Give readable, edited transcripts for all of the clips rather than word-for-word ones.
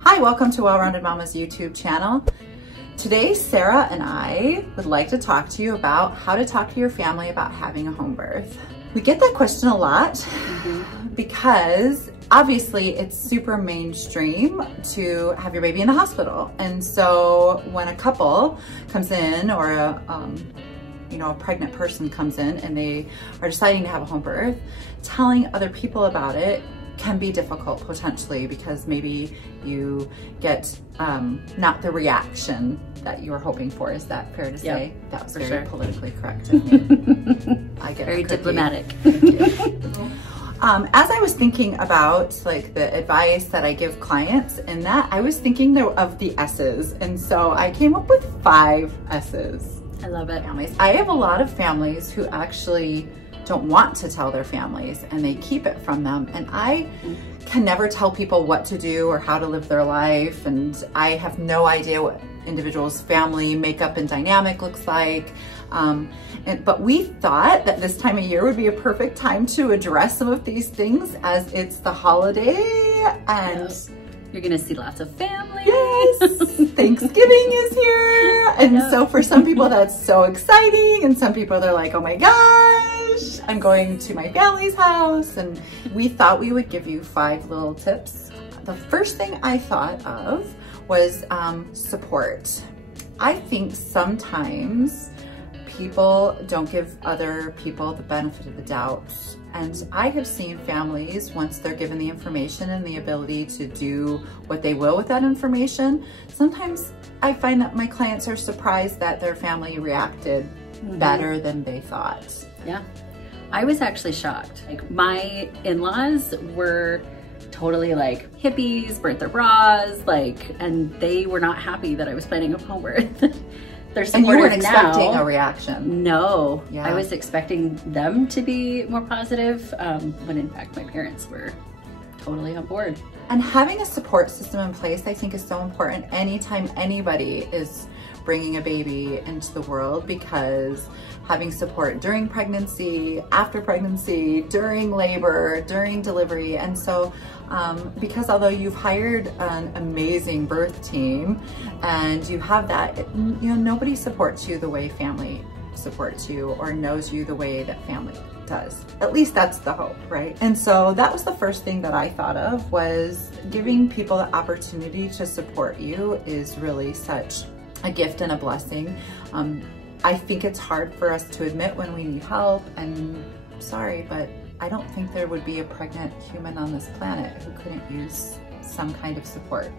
Hi, welcome to Well-Rounded Mama's YouTube channel. Today, Sarah and I would like to talk to you about how to talk to your family about having a home birth. We get that question a lot because obviously it's super mainstream to have your baby in the hospital. And so when a couple comes in or a pregnant person comes in and they are deciding to have a home birth, telling other people about it can be difficult potentially because maybe you get not the reaction that you were hoping for. Is that fair to say? Yep, that was for very sure. Politically correct of me. I get very diplomatic. As I was thinking about like the advice that I give clients in that, I was thinking of the S's. And so I came up with 5 S's. I love it. Families. I have a lot of families who actually don't want to tell their families and they keep it from them. And I can never tell people what to do or how to live their life. And I have no idea what individuals' family makeup and dynamic looks like. But we thought that this time of year would be a perfect time to address some of these things as it's the holiday and you're gonna see lots of family. Yes, Thanksgiving is here. And so for some people that's so exciting. And some people they're like, oh my gosh, I'm going to my family's house. And we thought we would give you 5 little tips. The first thing I thought of was support. I think sometimes people don't give other people the benefit of the doubt. And I have seen families, once they're given the information and the ability to do what they will with that information, sometimes I find that my clients are surprised that their family reacted better than they thought. Yeah, I was actually shocked. Like my in-laws were totally like hippies, burnt their bras, and they were not happy that I was planning a home birth. And you weren't expecting a reaction. No, yeah. I was expecting them to be more positive, when in fact my parents were totally on board. And having a support system in place, I think, is so important anytime anybody is bringing a baby into the world, because having support during pregnancy, after pregnancy, during labor, during delivery. And so because although you've hired an amazing birth team and you have that, nobody supports you the way family supports you or knows you the way that family does. At least that's the hope, right? And so that was the first thing that I thought of, was giving people the opportunity to support you is really such a gift and a blessing. I think it's hard for us to admit when we need help, and sorry, but I don't think there would be a pregnant human on this planet who couldn't use some kind of support.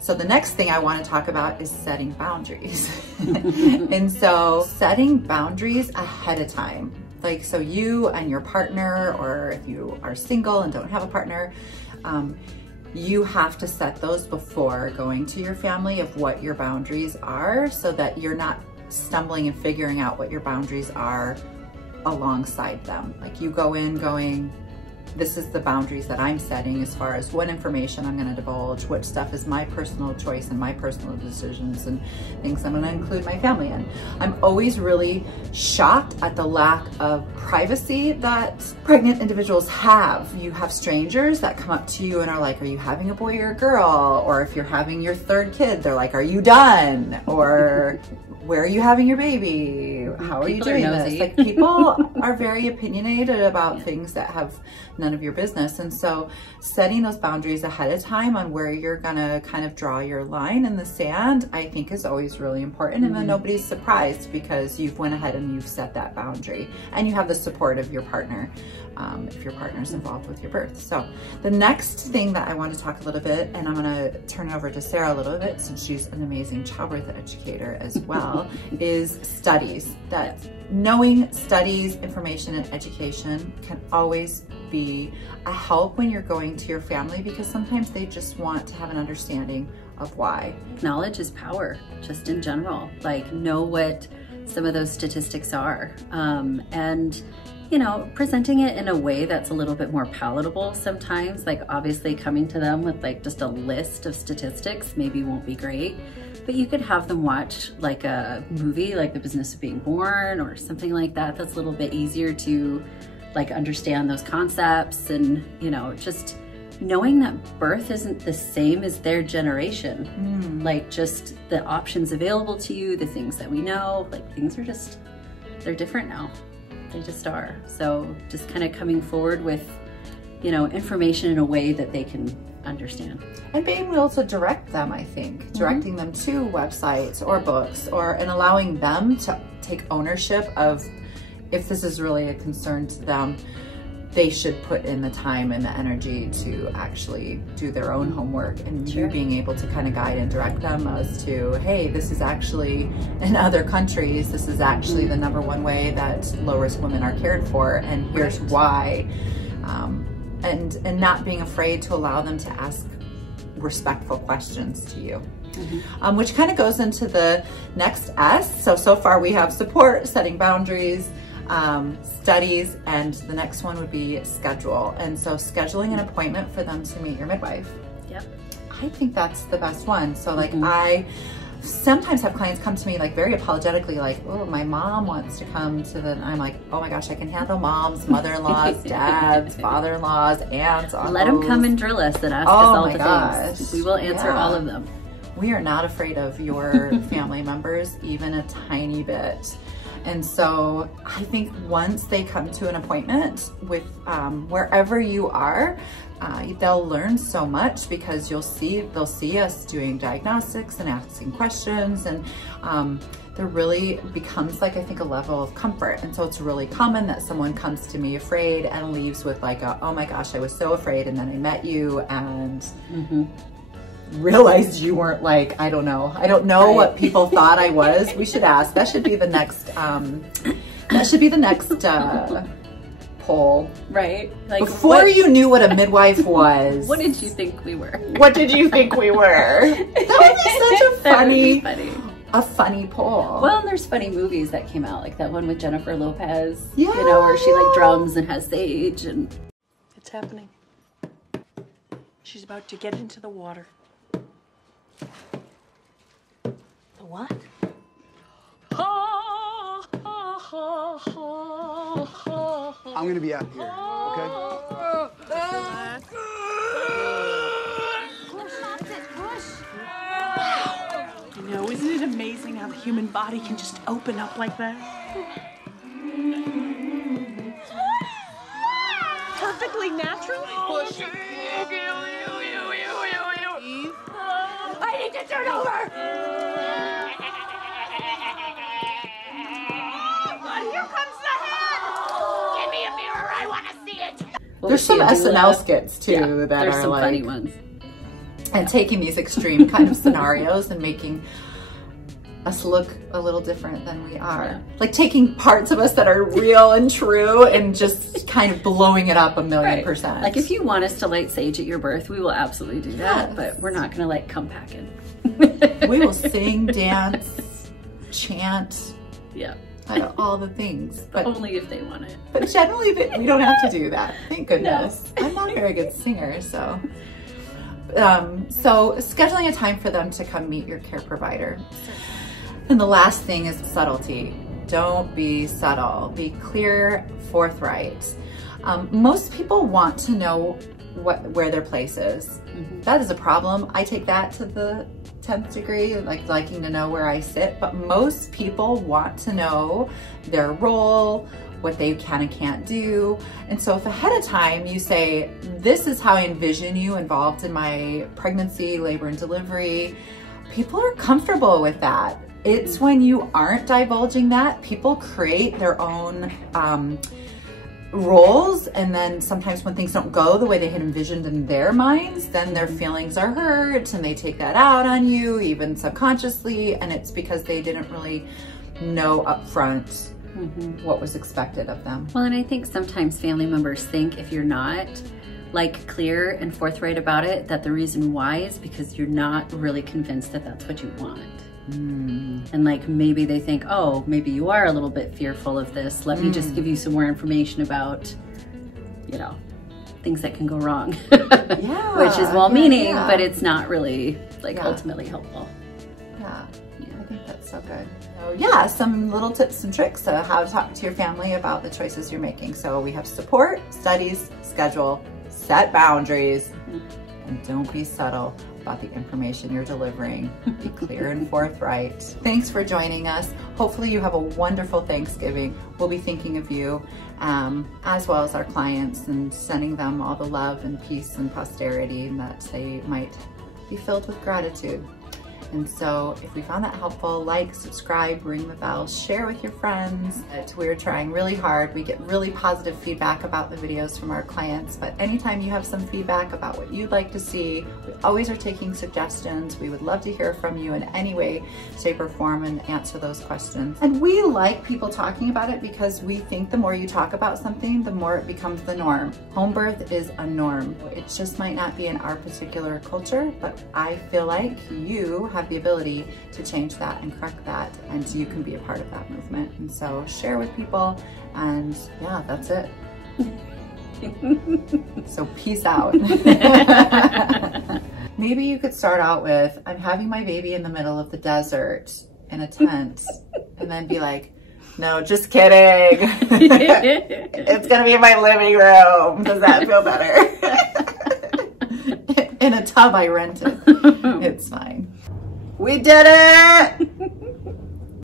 So the next thing I want to talk about is setting boundaries. And so setting boundaries ahead of time. Like, so you and your partner, or if you are single and don't have a partner, you have to set those before going to your family of what your boundaries are, so that you're not stumbling and figuring out what your boundaries are alongside them. Like, you go in going, this is the boundaries that I'm setting as far as what information I'm going to divulge, what stuff is my personal choice and my personal decisions, and things I'm going to include my family in. I'm always really shocked at the lack of privacy that pregnant individuals have. You have strangers that come up to you and are like, are you having a boy or a girl? Or if you're having your 3rd kid, they're like, are you done? Or where are you having your baby? How are you doing this? Like, people are very opinionated about things that have none of your business. And so setting those boundaries ahead of time on where you're gonna kind of draw your line in the sand, I think is always really important. And then nobody's surprised because you've went ahead and you've set that boundary, and you have the support of your partner, if your partner's involved with your birth. So the next thing that I want to talk a little bit, and I'm gonna turn it over to Sarah a little bit since she's an amazing childbirth educator as well, is studies. That knowing studies, information, and education can always be a help when you're going to your family, because sometimes they just want to have an understanding of why. Knowledge is power, just in general. Like, know what some of those statistics are, and presenting it in a way that's a little bit more palatable sometimes. Like, obviously coming to them with like just a list of statistics maybe won't be great, but you could have them watch like a movie like The Business of Being Born or something like that. That's a little bit easier to like understand those concepts, and just knowing that birth isn't the same as their generation. Like just the options available to you, the things that we know, like things are just, they're different now. They just are. So just kind of coming forward with, you know, information in a way that they can understand. And being able to direct them, I think, directing them to websites or books, and allowing them to take ownership of, if this is really a concern to them, they should put in the time and the energy to actually do their own homework, and you being able to kind of guide and direct them as to, hey, this is actually, in other countries, this is actually the #1 way that low-risk women are cared for, and here's why. And not being afraid to allow them to ask respectful questions to you. Which kind of goes into the next S. So far we have support, setting boundaries, studies, and the next one would be schedule. And so scheduling an appointment for them to meet your midwife. Yep. I think that's the best one. So like I sometimes have clients come to me like very apologetically, like, oh, my mom wants to come to the, I'm like, oh my gosh, I can handle moms, mother-in-laws, dads, father-in-laws, aunts, uncles. Let them come and drill us and ask us all the things. We will answer all of them. We are not afraid of your family members, even a tiny bit. And so I think once they come to an appointment with wherever you are, they'll learn so much, because they'll see us doing diagnostics and asking questions, and there really becomes like, I think, a level of comfort. And so it's really common that someone comes to me afraid and leaves with like a, oh my gosh, I was so afraid, and then I met you and realized you weren't like, I don't know what people thought I was. We should ask. That should be the next poll. Right. Like, before you knew what a midwife was, what did you think we were? What did you think we were? That would be such a funny poll. Well, and there's funny movies that came out, like that one with Jennifer Lopez, you know, where she like drums and has sage and... It's happening. She's about to get into the water. The what? I'm gonna be out here, okay? You know, isn't it amazing how the human body can just open up like that? Perfectly natural? Push. I need to turn over! Here comes the head! Give me a mirror, I want to see it! There's some SNL skits too that there's are some like funny ones. And taking these extreme kind of scenarios and making us look a little different than we are. Like taking parts of us that are real and true and just kind of blowing it up 1,000,000%. Like if you want us to light sage at your birth, we will absolutely do that, but we're not gonna like come packing. We will sing, dance, chant. Yeah. All the things, but only if they want it. But generally, we don't have to do that. Thank goodness. No. I'm not a very good singer, so. So scheduling a time for them to come meet your care provider. And the last thing is subtlety. Don't be subtle. Be clear, forthright. Most people want to know where their place is. That is a problem. I take that to the 10th degree, like liking to know where I sit, but most people want to know their role, what they can and can't do. And so if ahead of time you say, this is how I envision you involved in my pregnancy, labor and delivery, people are comfortable with that. It's when you aren't divulging that, people create their own roles, and then sometimes when things don't go the way they had envisioned in their minds, then their feelings are hurt and they take that out on you, even subconsciously, and it's because they didn't really know up front what was expected of them. Well, and I think sometimes family members think if you're not like clear and forthright about it, that the reason why is because you're not really convinced that that's what you want. And like maybe they think, oh, maybe you are a little bit fearful of this. Let me just give you some more information about, you know, things that can go wrong. Which is well-meaning, but it's not really like ultimately helpful. I think that's so good. So some little tips and tricks how to talk to your family about the choices you're making. So we have support, studies, schedule, set boundaries, and don't be subtle about the information you're delivering. Be clear and forthright. Thanks for joining us. Hopefully you have a wonderful Thanksgiving. We'll be thinking of you as well as our clients and sending them all the love and peace and prosperity, and that they might be filled with gratitude. And so if we found that helpful, like, subscribe, ring the bell, share with your friends. We're trying really hard. We get really positive feedback about the videos from our clients, but anytime you have some feedback about what you'd like to see, we always are taking suggestions. We would love to hear from you in any way, shape, or form and answer those questions. And we like people talking about it because we think the more you talk about something, the more it becomes the norm. Home birth is a norm. It just might not be in our particular culture, but I feel like you have the ability to change that and correct that, and you can be a part of that movement. And so share with people, and yeah, that's it. So peace out. Maybe you could start out with, I'm having my baby in the middle of the desert in a tent, and then be like, no, just kidding. It's gonna be in my living room. Does that feel better? In a tub I rented. It's fine. We did it!